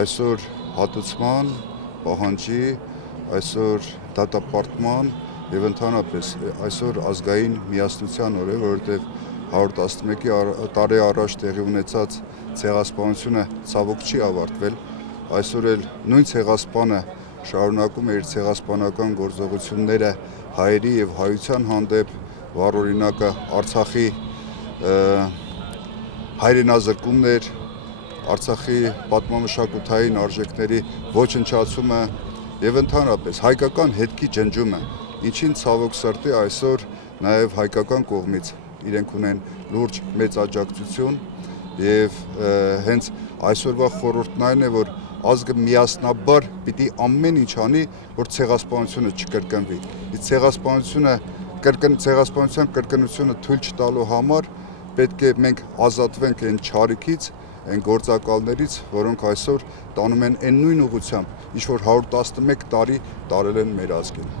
այսօր հատուցման, պահանջի, այսօր դատապարտման եւ ընդհանրապես այսօր ազգային միասնության օր է, որովհետեւ 111 տարի առաջ տեղի ունեցած ցեղասպանությունը ցավոք չի ավարտվել, այսօր էլ նույն ցեղասպանը շարունակում է իր ցեղասպանական գործողությունները հայերի եւ հայության հանդեպ, վառ օրինակը Արցախի հայրենազրկումներ, Արցախի պատմամշակութային արժեքների ոչնչացումը եւ ընդհանրապես հայկական հետքի ջնջումը, ինչին ցավոք սրտի այսօր նաեւ հայկական կողմից իրենք ունեն լուրջ մեծ աջակցություն եւ հենց այսօրվա խորհուրդն այն է, որ ազգը միասնաբար պիտի ամեն ինչ անի, որ ցեղասպանությունը չկրկնվի։ Ցեղասպանության կրկնությունը թույլ չտալու համար պետք է մենք ազատվենք այն չարիքից, այն գործակալներից, որոնք այսօր տանում են այն նույն ուղղությամբ, ինչ որ 111 տարի տարել են մեր ազգին։